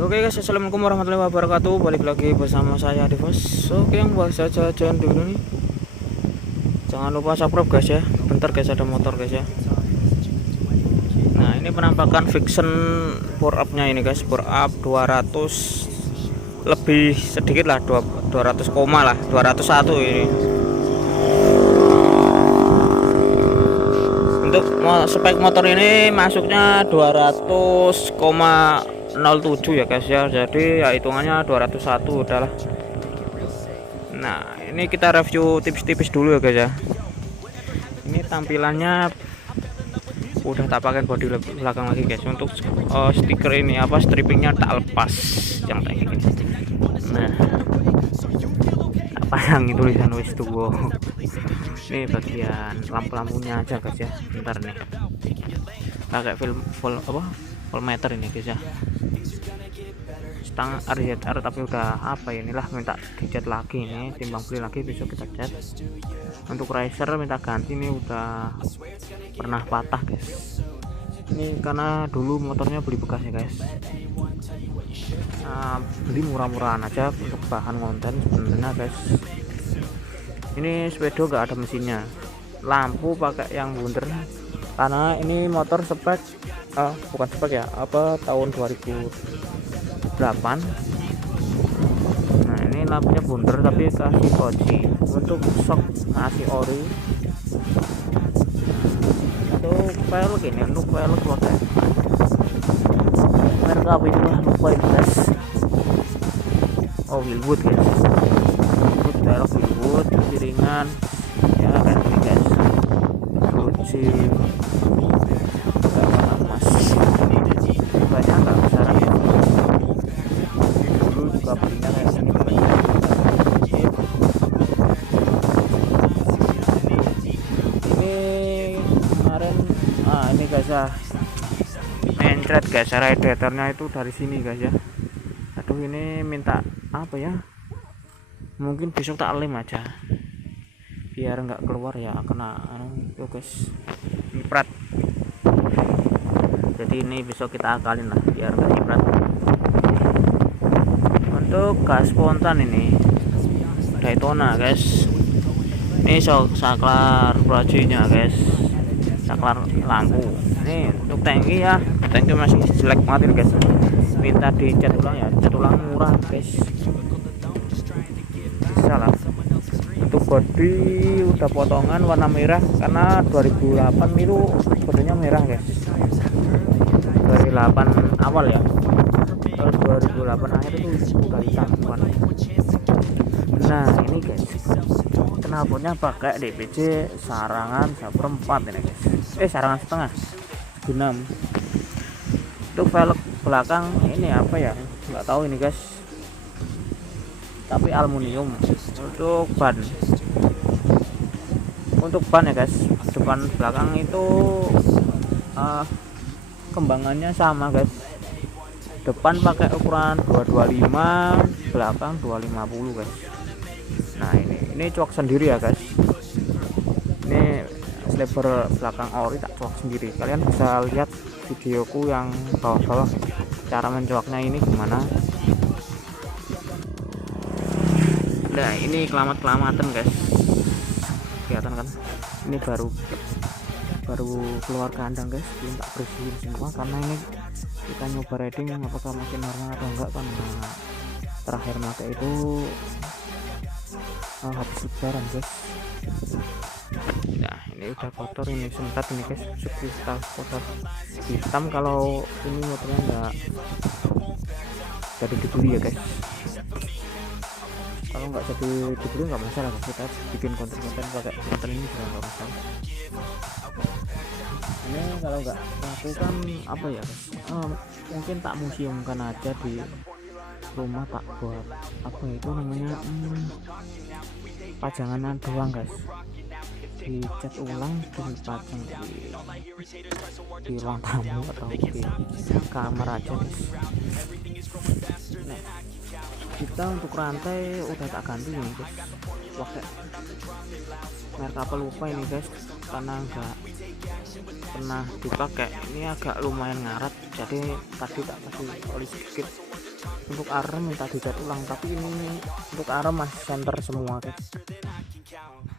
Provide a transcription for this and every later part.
Oke guys, assalamualaikum warahmatullahi wabarakatuh. Balik lagi bersama saya Divos. Oke, yang buat saja jalan dulu nih. Jangan lupa subscribe guys ya. Bentar guys, ada motor guys ya. Nah, ini penampakan Vixen power up nya ini guys. Power up 200 lebih sedikit lah, 200 koma lah, 201 ini. Untuk spek motor ini masuknya 200,07 ya guys ya, jadi ya hitungannya 201 udahlah. Nah, ini kita review tipis-tipis dulu ya guys ya. Ini tampilannya udah tak pakai bodi belakang lagi guys. Untuk stiker ini apa, strippingnya tak lepas yang kayak gini. Nah, tak pasang tulisan wis tuh. Ini bagian lampu-lampunya aja guys ya. Bentar nih, pakai film full meter ini guys ya. Stang RZR tapi udah apa ya, inilah minta dicat lagi ini, timbang beli lagi besok kita cat. Untuk riser minta ganti, ini udah pernah patah guys. Ini karena dulu motornya beli bekas ya guys. Beli murah-murahan aja untuk bahan konten sebenarnya guys. Ini speedo gak ada mesinnya, lampu pakai yang bundar karena ini motor spek bukan spek ya, apa tahun 2008. Nah, ini lampunya bundar tapi kasih kunci. Untuk shock kasih ori. Untuk velg ini, untuk velg pakai merek apa itu lah, lupa ini guys. Oh, Wilwood guys, velg Wilwood, piringan ya kayak gini guys. Kunci warna emas, banyak nggak besaran ya, dulu juga belinya kayak gini. Ini kemarin ini guys ya, mencret guys, radiatornya itu dari sini guys ya. Aduh, ini minta apa ya, mungkin besok tak lem aja biar nggak keluar ya, kena tuh guys, nyiprat. Jadi ini besok kita akalin lah biar nggak nyiprat. Untuk gas spontan ini Daytona guys. Ini saklar projinya guys, saklar lampu. Ini untuk tangki ya, tangki masih jelek banget ini guys, minta dicat ulang ya, cat ulang murah guys, bisa lah. Untuk bodi udah potongan warna merah karena 2008 itu bodinya merah guys, 2008 awal ya, kalau 2008 akhir itu udah hitam warna. Nah, ini guys, knalpotnya pakai DPC sarangan 1/4 ini guys, sarangan setengah 6. Untuk velg belakang ini apa ya, nggak tahu ini guys, tapi aluminium. Untuk ban ya guys, depan belakang itu kembangannya sama guys. Depan pakai ukuran 225, belakang 250 guys. Nah, ini coak sendiri ya guys. Ini lebar belakang ori tak coak sendiri. Kalian bisa lihat videoku yang bawah-bawah cara mencoaknya ini gimana. Nah, ini kelamat-kelamatan guys, kelihatan kan, ini baru keluar kandang guys, belum tak bersihin semua karena ini kita nyoba riding apakah masih normal atau enggak, karena terakhir pakai itu habis lebaran guys. Nah, ini udah kotor, ini sentat ini guys, sekristal kotor hitam. Kalau ini motornya enggak jadi dibeli ya guys, kalau nggak jadi dibeli nggak masalah, kita bikin konten-konten pakai motor ini juga nggak masalah. Ini kalau nggak laku kan apa ya guys, mungkin tak museumkan aja di rumah, tak buat apa itu namanya, pajangan doang guys, dicat ulang dan dipajang di ruang tamu atau di kamar aja guys. Nah, kita untuk rantai udah tak ganti nih guys, pakai merek apa lupa ini guys, karena enggak pernah dipakai. Ini agak lumayan ngarat, jadi tadi tak kasih oli sedikit Untuk arm minta dicat ulang, tapi ini untuk arm masih center semua guys.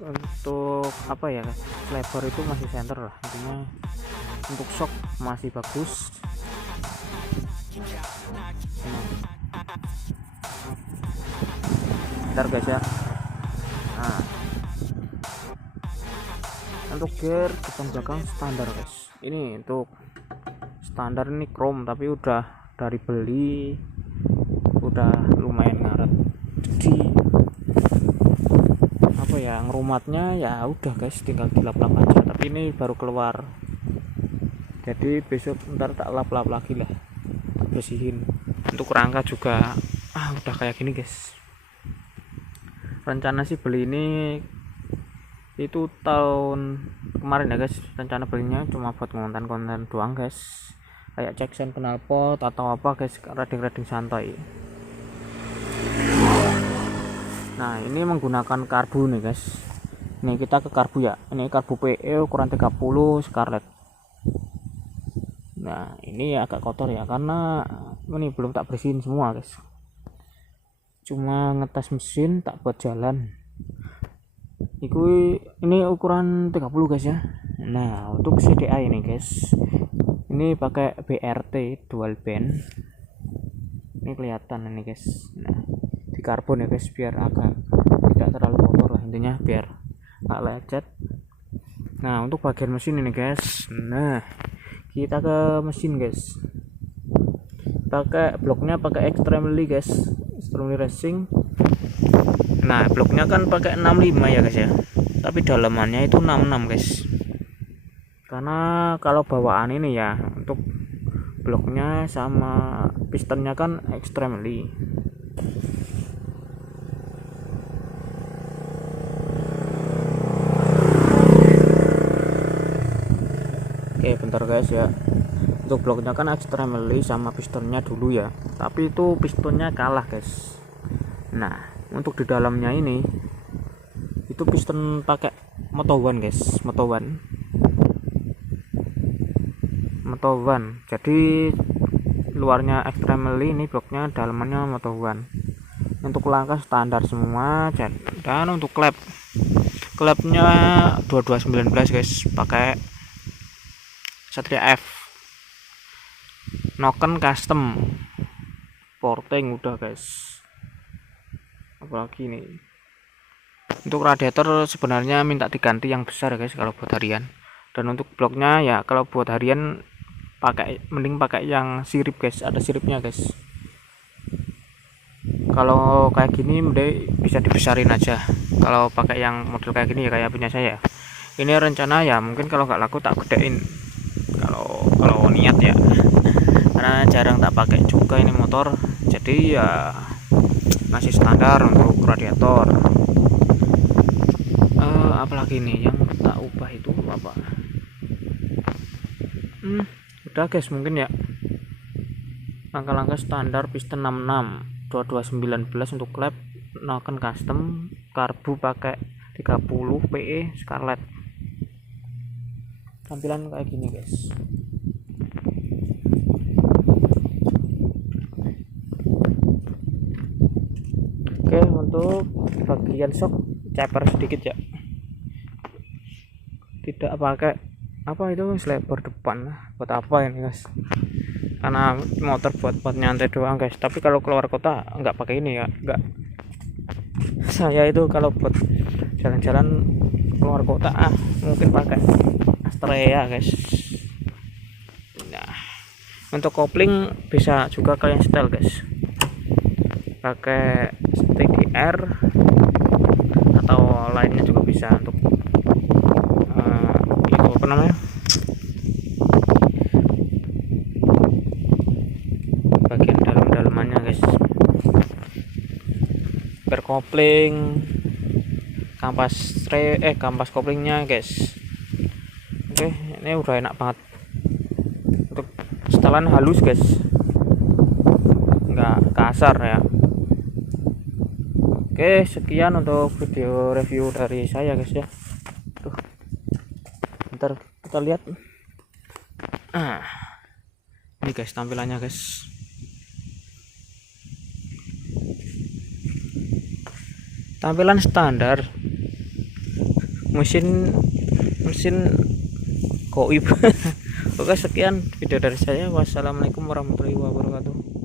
Untuk apa ya guys, lebar itu masih center lah intinya. Untuk shock masih bagus. Bentar guys ya. Nah, untuk gear depan belakang standar guys. Ini untuk standar, ini chrome tapi udah dari beli udah lumayan ngaret, jadi apa ya, ngerumatnya ya udah guys, tinggal dilap-lap aja, tapi ini baru keluar, jadi besok ntar tak lap-lap lagi lah, tak bersihin. Untuk rangka juga udah kayak gini guys. Rencana sih beli ini itu tahun kemarin ya guys, rencana belinya cuma buat konten-konten doang guys, kayak cek sen knalpot atau apa guys, riding santai. Nah ini menggunakan karbu nih guys. Ini kita ke karbu ya, ini karbu PE ukuran 30 Scarlett. Nah ini agak kotor ya, karena ini belum tak bersihin semua guys, cuma ngetes mesin tak buat jalan. Ini ukuran 30 guys ya. Nah untuk CDI ini guys, ini pakai BRT dual band, ini kelihatan ini guys. Nah di karbon ya guys, biar agak tidak terlalu kotor lah intinya, biar nggak lecet. Nah untuk bagian mesin ini guys, nah kita ke mesin guys, pakai bloknya pakai Extremely guys, Extremely Racing. Nah bloknya kan pakai 65 ya guys ya, tapi dalamannya itu 66 guys, karena kalau bawaan ini ya untuk bloknya sama pistonnya kan Extremely. Oke bentar guys ya, untuk bloknya kan Extremely sama pistonnya dulu ya, tapi itu pistonnya kalah guys. Nah untuk di dalamnya ini itu piston pakai Moto One guys, Moto One. Jadi luarnya Extremely, ini bloknya dalamannya Moto One. Untuk langkah standar semua, dan untuk klepnya 2219 guys, pakai Satria F. Noken custom porting udah guys. Apalagi nih, untuk radiator sebenarnya minta diganti yang besar guys kalau buat harian, dan untuk bloknya ya kalau buat harian mending pakai yang sirip guys, ada siripnya guys. Kalau kayak gini bisa dibesarin aja. Kalau pakai yang model kayak gini ya kayak punya saya, ini rencana ya mungkin kalau nggak laku tak gedein kalau niat ya, karena jarang tak pakai juga ini motor, jadi ya masih standar untuk radiator. Apalagi nih yang tak ubah itu apa, udah guys mungkin ya. Langkah-langkah standar piston 66 2219 untuk klep, Noken custom, karbu pakai 30 PE Scarlett. Tampilan kayak gini guys. Oke untuk bagian shock ceper sedikit ya, tidak pakai apa itu lebar depan, buat apa ini guys, karena motor buat nyantai doang guys. Tapi kalau keluar kota nggak pakai ini ya, nggak. Saya itu kalau buat jalan-jalan keluar kota mungkin pakai Astrea guys. Nah untuk kopling bisa juga kalian setel guys, pakai TGR atau lainnya juga bisa. Untuk itu apa namanya, bagian dalam-dalamannya guys, berkopling, kampas koplingnya guys. Oke ini udah enak banget, untuk setelan halus guys, nggak kasar ya. Oke sekian untuk video review dari saya guys ya. Tuh, ntar kita lihat ini guys tampilannya guys. tampilan standar, mesin mesin goib. Oke, sekian video dari saya. Wassalamualaikum warahmatullahi wabarakatuh.